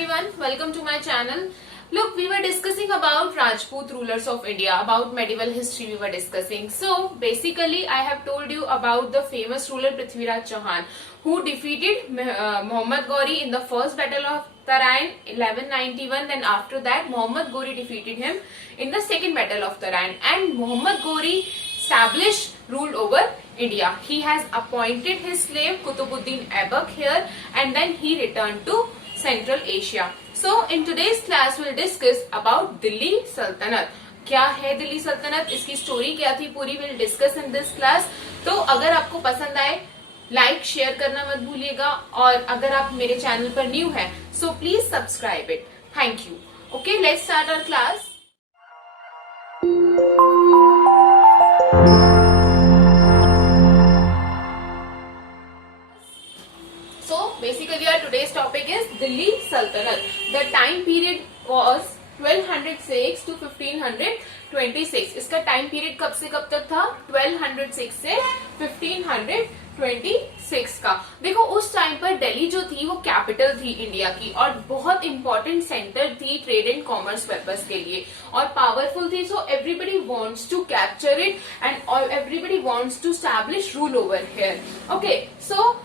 everyone, welcome to my channel. Look, we were discussing about Rajput rulers of India, about medieval history we were discussing. So basically I have told you about the famous ruler Prithviraj Chauhan who defeated Muhammad Ghori in the first battle of Tarain 1191. Then after that Muhammad Ghori defeated him in the second battle of Tarain, and Muhammad Ghori established rule over India. He has appointed his slave Qutbuddin Aibak here, and then he returned to Central Asia. So in today's class we'll discuss about Delhi Sultanate. क्या है दिल्ली सल्तनत, इसकी story क्या थी पूरी, will discuss in this class. तो अगर आपको पसंद आए लाइक शेयर करना मत भूलिएगा, और अगर आप मेरे चैनल पर न्यू हैं so please subscribe it. Thank you. Okay, let's start our class. So basically our today's topic is Delhi Sultanate. The time period was 1206 to 1526. इसका टाइम पीरियड कब से कब तक था? 1206 से 1526 का. देखो उस टाइम पर दिल्ली जो थी वो कैपिटल थी इंडिया की, और बहुत इंपॉर्टेंट सेंटर थी ट्रेड एंड कॉमर्स पर्पस के लिए, और पावरफुल थी. So everybody wants to capture it and everybody wants to establish rule over here. Okay, so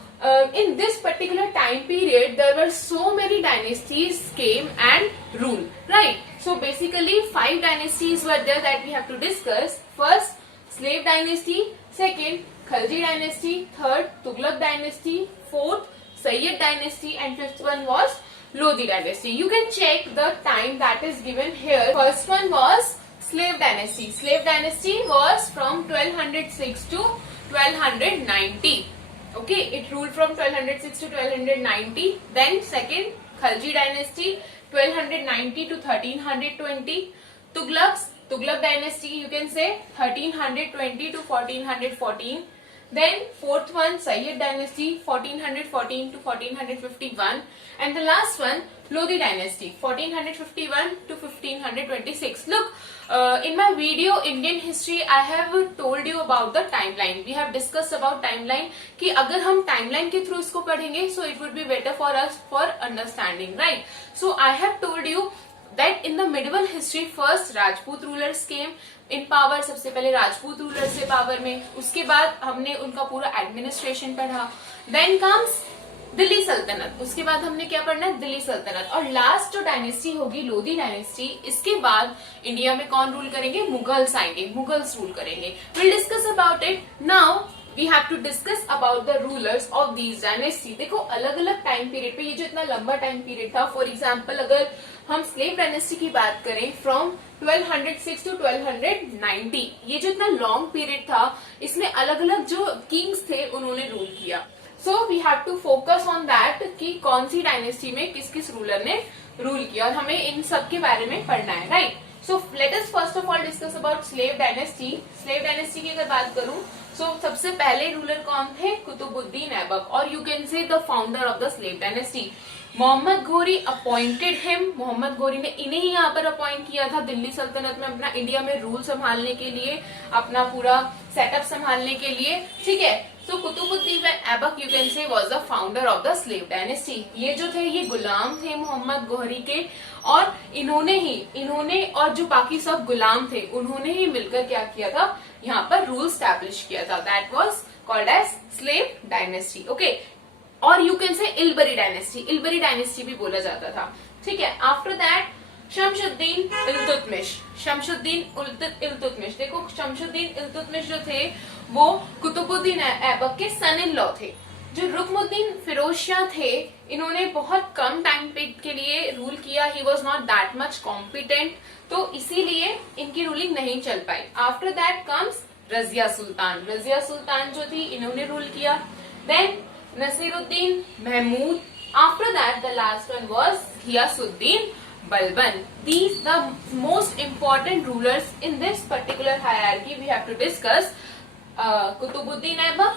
in this particular time period there were so many dynasties came and rule, right? So basically 5 dynasties were there that we have to discuss. First, slave dynasty. Second, Khalji dynasty. Third, Tughlaq dynasty. Fourth, Sayyid dynasty, and fifth one was Lodi dynasty. You can check the time that is given here. First one was slave dynasty. Slave dynasty was from 1206 to 1290. Okay, it ruled from 1206 to 1290. Then second, Khalji dynasty, 1290 to 1320. Tughlaq dynasty, you can say 1320 to 1414. Then fourth one, Sayyid dynasty, 1414 to 1451. And the last one, Lodi dynasty, 1451 to 1526. Look, in my video Indian history I have told you about the timeline. We have discussed about timeline कि अगर हम timeline के through इसको पढ़ेंगे so it would be better for us for understanding, right? So I have told you that in the medieval history first Rajput rulers came in power. सबसे पहले Rajput ruler थे power में, उसके बाद हमने उनका पूरा एडमिनिस्ट्रेशन पढ़ा. देन कम्स दिल्ली सल्तनत, उसके बाद हमने क्या पढ़ना है? दिल्ली सल्तनत. और लास्ट जो डायनेस्टी होगी लोधी डायनेस्टी, इसके बाद इंडिया में कौन रूल करेंगे? मुगल्स आएंगे, मुगल्स रूल करेंगे. Will discuss about it. Now we have to discuss about the rulers of these dynasty. देखो अलग अलग टाइम पीरियड पे, ये जो इतना लंबा टाइम पीरियड था, फॉर एग्जाम्पल अगर हम स्लेव डायनेस्टी की बात करें फ्रॉम 1206 टू 1290, ये जो इतना लॉन्ग पीरियड था इसमें अलग अलग जो किंग्स थे उन्होंने रूल किया. So we have to focus on that कि कौन सी डायनेस्टी में किस किस रूलर ने रूल किया, और हमें इन सब के बारे में पढ़ना है, right? So let us first of all discuss about slave dynasty. Slave dynasty की अगर बात करूं सो सबसे पहले रूलर कौन थे? कुतुबुद्दीन ऐबक, और you can say the founder of the slave dynasty. Mohammad Ghori appointed him. Mohammad घोरी ने इन्हें ही यहाँ पर अपॉइंट किया था दिल्ली सल्तनत में अपना इंडिया में रूल संभालने के लिए, अपना पूरा सेटअप संभालने के लिए, ठीक है. So Qutubuddin Aibak you can say was the founder of the slave dynasty. ये जो थे ये गुलाम थे मोहम्मद घोरी के, और इन्होंने और जो बाकी सब गुलाम थे उन्होंने ही मिलकर क्या किया था? यहाँ पर रूल स्टैब्लिश किया था. That was called as slave dynasty. Okay, और you can say Ilbari dynasty. Ilbari dynasty भी बोला जाता था, ठीक है. After that Shamsuddin Iltutmish. देखो शमशुद्दीन इल्तुतमिश जो थे वो कुतुबुद्दीन ऐबक के सन इन लॉ थे. जो रुकमुद्दीन फिरोज शाह थे इन्होंने बहुत कम टाइम पीरियड के लिए रूल किया. He was not that much competent, तो इसीलिए इनकी रूलिंग नहीं चल पाई. After that comes Razia Sultan. Razia Sultan जो थी इन्होंने रूल किया. Then Nasiruddin Mahmud. After that, the last one was Ghiyasuddin Balban. These the most important rulers in this particular hierarchy we have to discuss. Qutbuddin Aibak,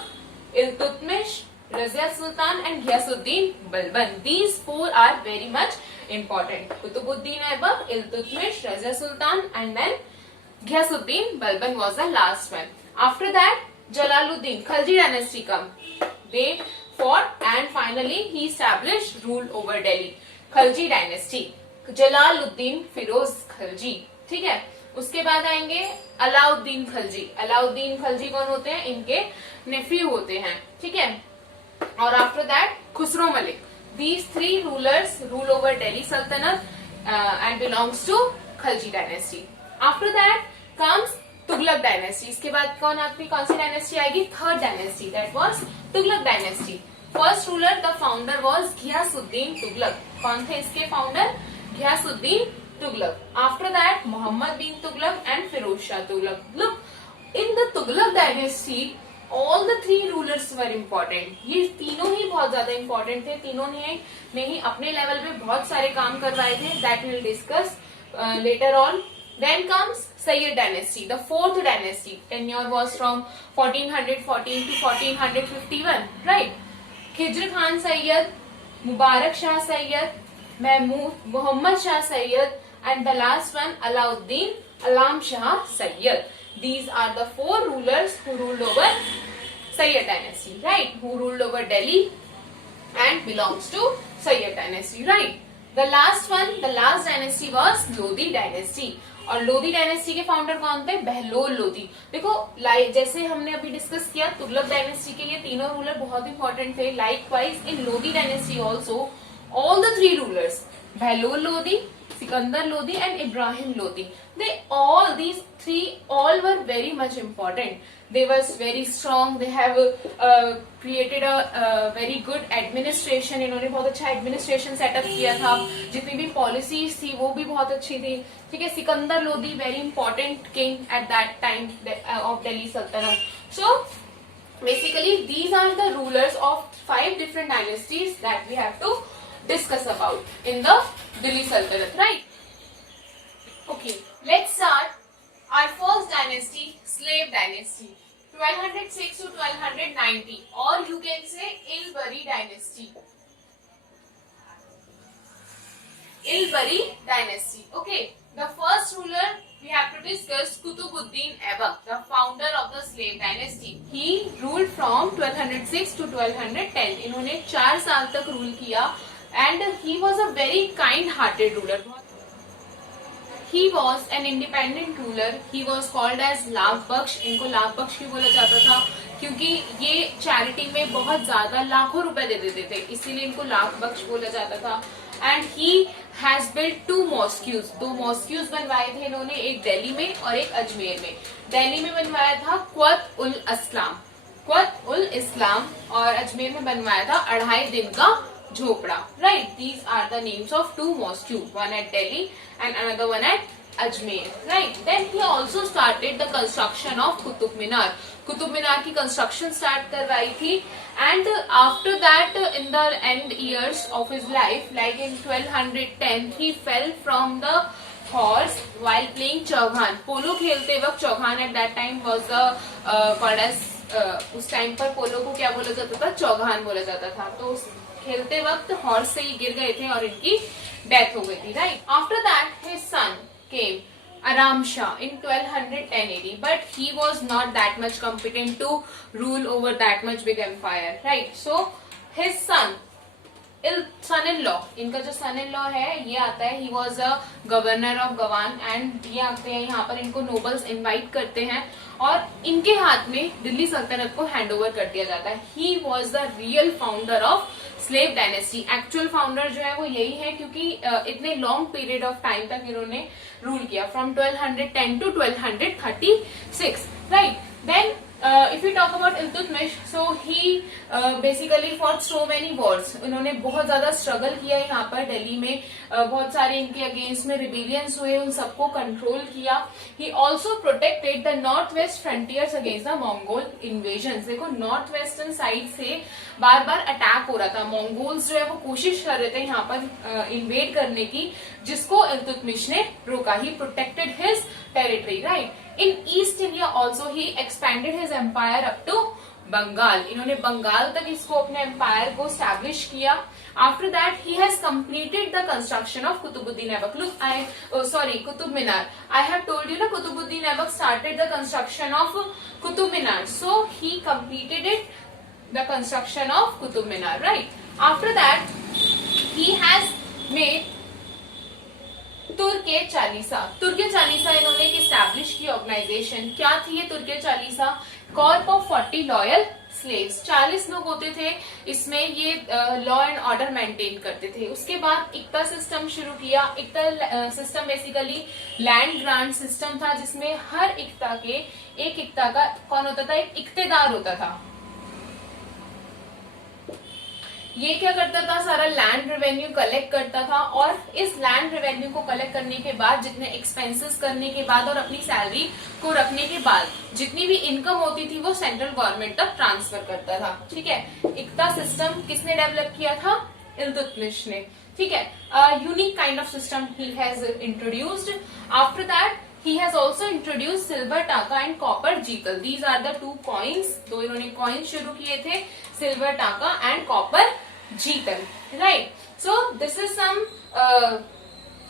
Iltutmish, Razia Sultan and Ghiyasuddin Balban. These 4 are very much important. Qutbuddin Aibak, Iltutmish, Razia Sultan and then Ghiyasuddin Balban was the last one. After that, Jalaluddin, Khalji dynasty come. They fought and finally he established rule over Delhi. Khalji dynasty, Jalaluddin Firoz Khalji, ठीक है। उसके बाद आएंगे अलाउद्दीन खलजी। अलाउद्दीन खलजी कौन होते हैं? इनके नेफ्यू होते हैं, ठीक है। और after that Khusro Malik. These three rulers rule over Delhi Sultanat and belongs to Khalji dynasty. After that comes Tughlaq dynasty. इसके बाद कौन सी डायनेस्टी आएगी? Third dynasty, that was Tughlaq dynasty. First ruler the founder was Ghiyasuddin Tughlaq. कौन थे इसके founder? Ghiyasuddin Tughlaq. After that Mohammad bin Tughlaq and Firoz Shah Tughlaq. Look, in the Tughlaq dynasty all the three rulers were important. ये तीनों ही बहुत ज्यादा इंपॉर्टेंट थे। तीनों ने ही अपने लेवल पे बहुत सारे काम करवाए थे, that will discuss later on. Then comes Sayyid dynasty, the fourth dynasty. Tenure was from 1414 to 1451, right? Khizr Khan Sayyid, Mubarak Shah Sayyid, Mahmud Mohammad Shah Sayyid, and the last one Alauddin Alam Shah Sayyid. These are the four rulers who ruled over Sayyid dynasty, right? Who ruled over Delhi and belongs to Sayyid dynasty, right? The last dynasty was Lodi dynasty. और Lodhi dynasty के founder कौन थे? बहलोल लोधी। देखो जैसे हमने अभी discuss किया, Tughlaq dynasty के ये तीनों रूलर बहुत इंपॉर्टेंट थे। Likewise in Lodhi dynasty also all the three rulers, Bahlol Lodhi, Sikandar Lodhi and Ibrahim Lodhi, these three all were very much important. They were very strong. They have created a very good administration. इन्होंने बहुत अच्छा administration setup किया था। जितनी भी policies थी वो भी बहुत अच्छी थी, ठीक है। Sikandar Lodhi very important king at that time of Delhi सल्तनत। सो basically these are the rulers of 5 different dynasties that we have to discuss about in the Delhi Sultanate, right? Okay, let's start our first dynasty, slave dynasty, 1206 to 1290, or you can say Ilbari dynasty. Ilbari dynasty. Okay, the first ruler we have to discuss Kutubuddin Aibak, the founder of the slave dynasty. He ruled from 1206 to 1210. इन्होंने 4 साल तक rule किया and he was a very kind-hearted ruler. He was an independent ruler. He was called as लाभ बख्श. इनको लाभ बख्श क्यों बोला जाता था? क्योंकि ये चैरिटी में बहुत ज्यादा लाखों रुपए दे देते थे, इसीलिए इनको लाभ बख्श बोला जाता था। एंड ही हैज बिल्ट 2 मॉस्क्यूज, 2 मॉस्क्यूज बनवाए थे इन्होंने, एक दिल्ली में और एक अजमेर में। दिल्ली में बनवाया था क्वत उल इस्लाम और अजमेर में बनवाया था 2.5 Din ka Jhonpra, right. These are the names of 2 mosque, one at Delhi and another one at Ajmer, right. Then he also started the construction of Qutub Minar. Qutub Minar की कंस्ट्रक्शन स्टार्ट करवाई थी। And after that in the end years of his life, like in 1210, he fell from the horse while playing chaughan. Polo खेलते वक्त chaughan at that time was the called as, उस time पर पोलो को क्या बोला जाता था? चौघान बोला जाता था। तो खेलते वक्त हॉर्स से ही गिर गए थे और इनकी डेथ हो गई थी, right. After that his son came Aram Shah in 1210 AD, but he was not that much competent to rule over that much big empire, right? So his son-in-law, इनका जो son-in-law है ये आता है, he was a governor of Gawan and ये आते हैं यहाँ पर, इनको nobles invite करते हैं और इनके हाथ में दिल्ली सल्तनत को हैंड ओवर कर दिया जाता है। He was the real founder of slave dynasty. Actual founder जो है वो यही है, क्योंकि इतने लॉन्ग पीरियड ऑफ टाइम तक इन्होंने रूल किया, from 1210 to 1236, right. Then if we talk about Iltutmish, so he basically fought so many wars. इन्होंने बहुत ज्यादा स्ट्रगल किया यहाँ पर दिल्ली में, बहुत सारे इनके अगेंस्ट में रिबेलियंस हुए, उन सबको कंट्रोल किया। He also protected the north west frontiers against the Mongol invasions. देखो नॉर्थ वेस्टर्न साइड से बार बार अटैक हो रहा था, मंगोल्स जो है वो कोशिश कर रहे थे यहाँ पर इन्वेड करने की, जिसको इल्तुतमिश ने रोका। He protected his territory, right. In East India also he expanded his empire up to Bengal. इन्होंने बंगाल तक इसको अपने एम्पायर को स्टैब्लिश किया। After that he has completed the construction of Qutubuddin Aibak. Look, Qutub Minar. I have told you ना, Qutubuddin Aibak started the construction of Qutub Minar, so he completed it, the construction of Qutub Minar, right? After that, he has made Chalisa. Turke Chalisa इन्होंने एक establish की organization. क्या थी ये Turke Chalisa? Corps of 40 loyal slaves. 40 लोग होते थे इसमें, ये लॉ एंड ऑर्डर मेंटेन करते थे। उसके बाद इक्ता सिस्टम शुरू किया। Iqta system basically land grant system था, जिसमें हर इक्ता के एक इक्ता का कौन होता था? एक इक्तेदार होता था। ये क्या करता था? सारा लैंड रेवेन्यू कलेक्ट करता था, और इस लैंड रेवेन्यू को कलेक्ट करने के बाद, जितने एक्सपेंसेस करने के बाद और अपनी सैलरी को रखने के बाद जितनी भी इनकम होती थी वो सेंट्रल गवर्नमेंट तक ट्रांसफर करता था। ठीक है, इक्ता सिस्टम किसने डेवलप किया था? इल्तुतमिश ने। ठीक है, unique kind of system he has introduced. After that he has also introduced silver taka and copper jeetal. These are the two coins. दो इन्होंने coins शुरू किए थे, silver taka and copper jeetal. Right. So this is some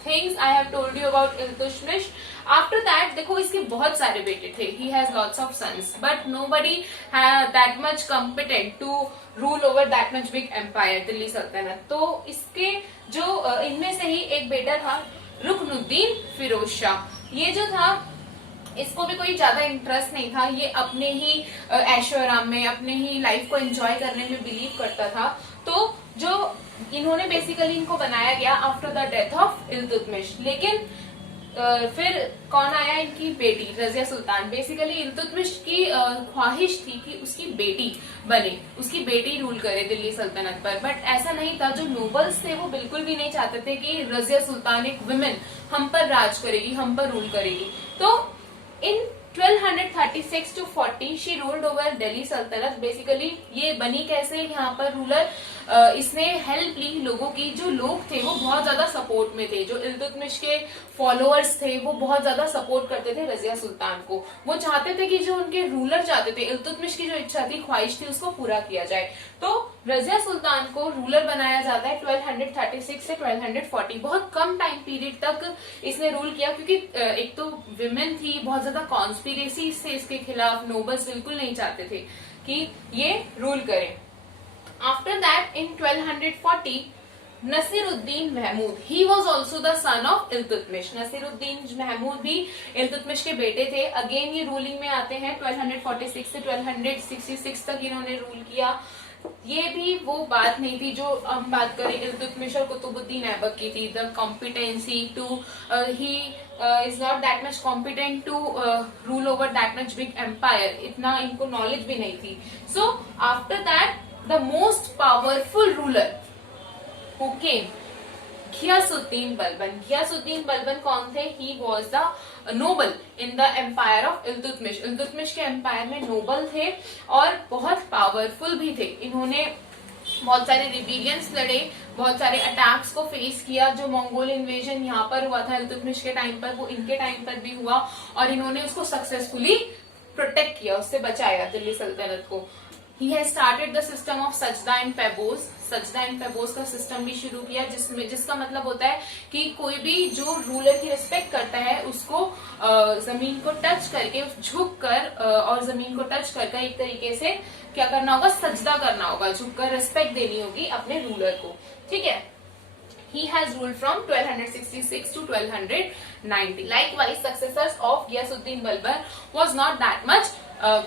things I have told you about Iltutmish. After that, देखो इसके बहुत सारे बेटे थे. He has lots of sons, but nobody had that much competent to rule over that much big empire, Delhi सल्तनत. तो इसके जो इनमें से ही एक बेटा था रुकनुद्दीन फिरोज शाह. ये जो था, इसको भी कोई ज्यादा इंटरेस्ट नहीं था, ये अपने ही ऐशो आराम में, अपने ही लाइफ को एंजॉय करने में बिलीव करता था. तो जो इन्होंने बेसिकली इनको बनाया गया after the death of Iltutmish. लेकिन फिर कौन आया? इनकी बेटी रजिया सुल्तान. बेसिकली इल्तुतमिश की ख्वाहिश थी कि उसकी बेटी बने, उसकी बेटी रूल करे दिल्ली सल्तनत पर. बट ऐसा नहीं था. जो नोबल्स थे वो बिल्कुल भी नहीं चाहते थे कि रजिया सुल्तान एक वुमेन हम पर राज करेगी, हम पर रूल करेगी. तो इन 1236 to 40 she ruled over Delhi सल्तनत. बेसिकली ये बनी कैसे यहाँ पर रूलर? इसने हेल्प ली लोगों की. जो लोग थे वो बहुत ज्यादा सपोर्ट में थे. जो इल्तुतमिश के फॉलोअर्स थे वो बहुत ज्यादा सपोर्ट करते थे रजिया सुल्तान को. वो चाहते थे कि जो उनके रूलर चाहते थे, इल्तुतमिश की जो इच्छा थी, ख्वाहिश थी, उसको पूरा किया जाए. तो रजिया सुल्तान को रूलर बनाया जाता है 1236 से 1240. बहुत कम टाइम पीरियड तक इसने रूल किया, क्योंकि एक तो विमेन थी, बहुत ज्यादा कॉन्स्पिरेसी से इसके खिलाफ. नोबल्स बिल्कुल नहीं चाहते थे कि ये रूल करे. After that, in 1240, Naseeruddin Mahmood, he was also the son of Iltutmish. Naseeruddin Mahmood भी इल्तुतमिश के बेटे थे. अगेन ये रूलिंग में आते हैं. 1246 से 1266 तक इन्होंने रूल किया. ये भी वो बात नहीं थी जो हम बात करें इल्तुतमिश और कुतुबुद्दीन ऐबक की थी. The competency to he is not that much competent to rule over that much big empire. इतना इनको नॉलेज भी नहीं थी. So after that the most powerful ruler who came, Ghiyasuddin Balban. Ghiyasuddin Balban कौन थे? He was the noble in the empire of Iltutmish. Iltutmish के empire में Nobel थे और बहुत पावरफुल भी थे. इन्होंने बहुत सारे रिबेलियंस लड़े, बहुत सारे अटैक्स को फेस किया. जो मंगोल इन्वेजन यहाँ पर हुआ था इल्तुतमिश के टाइम पर, वो इनके टाइम पर भी हुआ, और इन्होंने उसको सक्सेसफुली प्रोटेक्ट किया, उससे बचाया दिल्ली सल्तनत को. He has started the system of सजदा एंड पैबोज. सजदा एंड पैबोज का सिस्टम भी शुरू किया, जिसका मतलब होता है कि कोई भी जो रूलर की रिस्पेक्ट करता है उसको जमीन को टच करके, झुक कर और जमीन को टच करके एक तरीके से क्या करना होगा? सजदा करना होगा, झुककर रिस्पेक्ट देनी होगी अपने रूलर को. ठीक है. He has ruled from 1266 to 1290. Likewise, successors of Ghiyasuddin Balban was not that much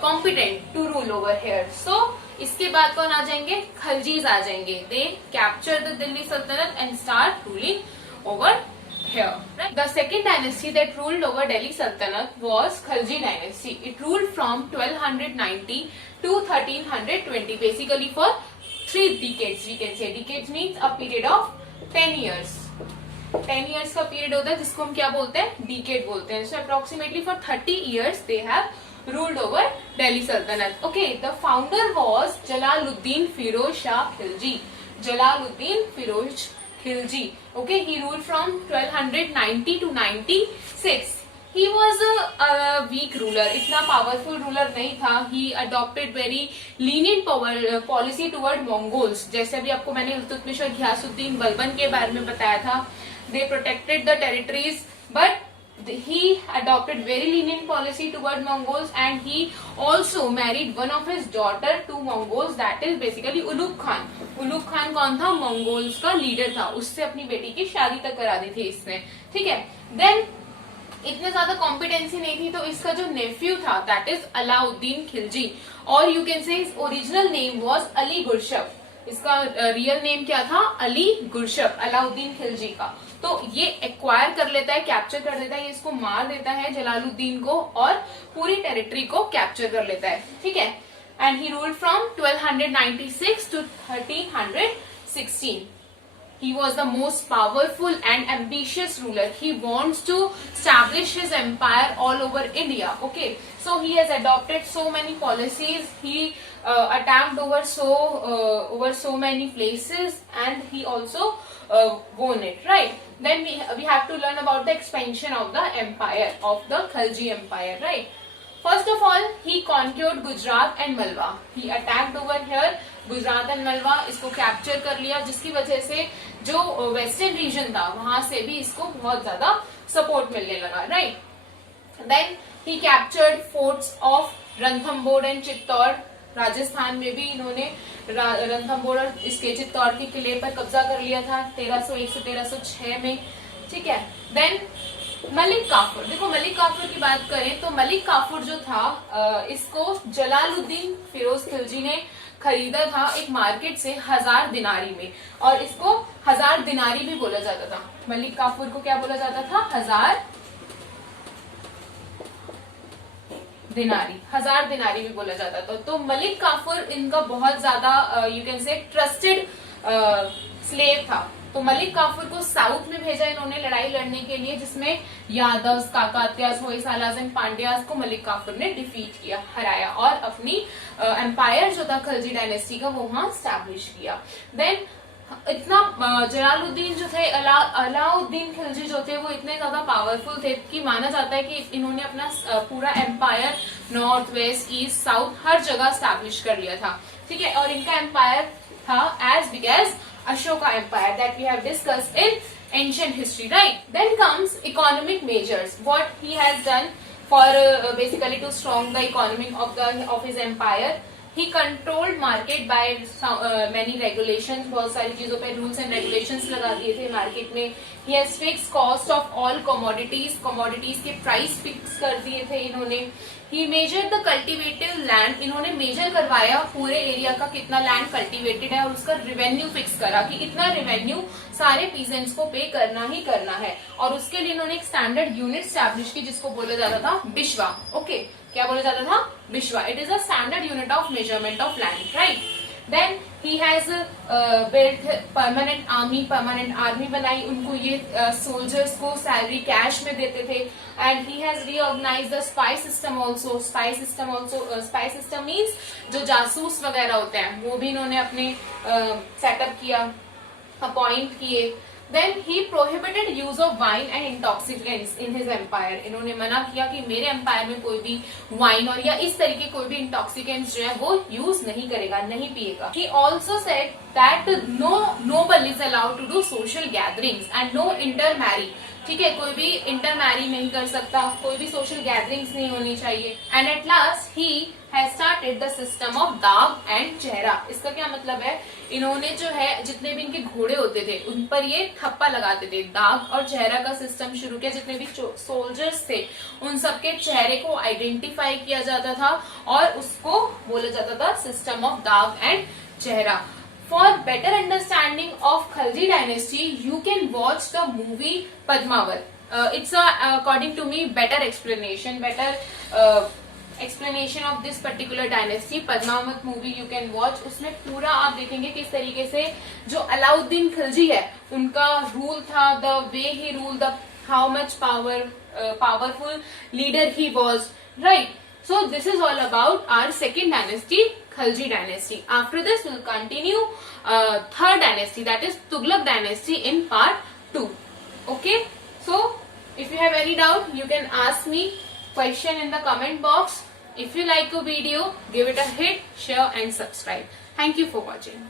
competent to rule over here. So, इसके बाद कौन आ जाएंगे? खलजीज आ जाएंगे. They captured the Delhi Sultanate and start ruling over here. Right? The second dynasty that ruled over Delhi Sultanate was Khalji dynasty. It ruled from 1290 to 1320. Basically for 3 decades. We can say decades means a period of 10 years. 10 years का period होता है जिसको हम क्या बोलते हैं? Decade बोलते हैं. So approximately for 30 years they have ruled over Delhi Sultanate. Okay, the founder was Jalaluddin Firoz Shah Khilji. Jalaluddin Firoz Khilji. Okay, he ruled from 1290 to 96. He was a weak ruler. इतना powerful ruler नहीं था. He adopted very lenient policy toward Mongols. जैसे अभी आपको मैंने इल्तुतमिश और घियासुद्दीन बलबन के बारे में बताया था. They protected the territories, but he adopted very lenient policy toward Mongols, and he also married one of his daughter to Mongols, that is basically Ulugh Khan. Ulugh Khan कौन था? मंगोल्स का लीडर था, उससे अपनी बेटी की शादी तक करा दी थी इसने, ठीक है। देन इतने ज्यादा कॉम्पिटेंसी नहीं थी, तो इसका जो नेफ्यू था दैट इज अलाउद्दीन खिलजी, और you can say his original name was Ali Gurshasp. इसका रियल नेम क्या था? अली गुरशफ, अलाउद्दीन खिलजी का। तो ये एक्वायर कर लेता है, कैप्चर कर लेता है, ये इसको मार देता है जलालुद्दीन को, और पूरी टेरिटरी को कैप्चर कर लेता है, ठीक है। And he ruled from 1296 to 1316. He was the most powerful and ambitious ruler. He wants to establish his empire all over India. Okay, so he has adopted so many policies. He attacked over so many places, and he also won it. Right. Then we have to learn about the expansion of the empire, of the Khalji Empire. Right. First of all, he conquered Gujarat and Malwa. He attacked over here Gujarat and मलवा, इसको capture कर लिया, जिसकी वजह से जो western region था वहां से भी इसको बहुत ज्यादा सपोर्ट मिलने लगा, right. Then he captured forts of Ranthambore and Chittor. Rajasthan में भी इन्होंने रणथंबोर और इसके चित्तौड़ के किले पर कब्जा कर लिया था 1301 से 1306 में, ठीक है। देन मलिक काफूर, देखो मलिक काफूर की बात करें तो मलिक काफूर जो था इसको जलालुद्दीन फिरोज खिलजी ने खरीदा था एक मार्केट से 1000 दिनारी में, और इसको 1000 दिनारी भी बोला जाता था। मलिक काफूर को क्या बोला जाता था? 1000 दिनारी, 1000 दिनारी भी बोला जाता था। तो मलिक काफूर इनका बहुत ज्यादा यू कैन से ट्रस्टेड स्लेव था। तो मलिक काफूर को साउथ में भेजा इन्होंने लड़ाई लड़ने के लिए, जिसमें यादव, काकात्यास, होयसालास एंड पांड्यास को मलिक काफूर ने डिफीट किया, हराया, और अपनी एम्पायर जो था खलजी डायनेस्टी का वो वहां स्टैब्लिश किया। देन इतना जलालुद्दीन जो थे, अलाउद्दीन खिलजी जो थे, वो इतने ज्यादा पावरफुल थे कि माना जाता है कि इन्होंने अपना पूरा empire north, west, east, south हर जगह स्टैब्लिश कर लिया था, ठीक है। और इनका एम्पायर था as big as Ashoka Empire that we have discussed in ancient history, right? Then comes economic measures. What he has done for basically to strong the economy of his empire. He controlled market by many regulations. बहुत सारी चीजों पे rules and regulations लगा दिए थे market में. He has fixed cost of all commodities. Commodities के price fix कर दिए थे इन्होंने. He measured the cultivated land. इन्होंने मेजर करवाया पूरे एरिया का कितना लैंड कल्टिवेटेड है, और उसका रेवेन्यू फिक्स करा कि इतना रेवेन्यू सारे पीजेंट्स को पे करना ही करना है, और उसके लिए इन्होंने एक स्टैंडर्ड यूनिट स्टैब्लिश की जिसको बोला जाता था बिश्वा। ओके, क्या बोला जाता था? Biswa. It is a standard unit of measurement of land, right. Then he has built permanent army बनाई, उनको ये सोल्जर्स को सैलरी कैश में देते थे। And he has reorganise the spy system also. Spy system means जो जासूस वगैरह होते हैं वो भी इन्होंने अपने सेटअप किया, अपॉइंट किए। Then he prohibited use of wine and intoxicants in his empire. इन्होंने मना किया कि मेरे एम्पायर में कोई भी वाइन और या इस तरीके कोई भी इंटॉक्सिकेंट्स जो है वो यूज नहीं करेगा, नहीं पिएगा। He also said that no noble is allowed to do social gatherings and no intermarry. ठीक है, कोई भी इंटरमैरी नहीं कर सकता, कोई भी सोशल गैदरिंग्स नहीं होनी चाहिए। And at last he has started the system of दाग एंड चेहरा। इसका क्या मतलब है? इन्होंने जो है जितने भी इनके घोड़े होते थे उन पर ये थप्पा लगाते थे, दाग और चेहरा का सिस्टम शुरू किया। जितने भी सोल्जर्स थे उन सबके चेहरे को आइडेंटिफाई किया जाता था और उसको बोला जाता था सिस्टम ऑफ दाग एंड चेहरा। For better understanding of Khalji dynasty, you can watch the movie Padmavat. It's according to me better explanation of this particular dynasty. Padmavat movie you can watch. उसमें पूरा आप देखेंगे किस तरीके से जो अलाउद्दीन खिलजी है उनका रूल था, the way he ruled, how much powerful leader he was, right? So this is all about our second dynasty, Khalji dynasty. After this we'll continue third dynasty, that is Tughlaq dynasty, in part 2. Okay, so if you have any doubt you can ask me question in the comment box. If you like a video, give it a hit, share and subscribe. Thank you for watching.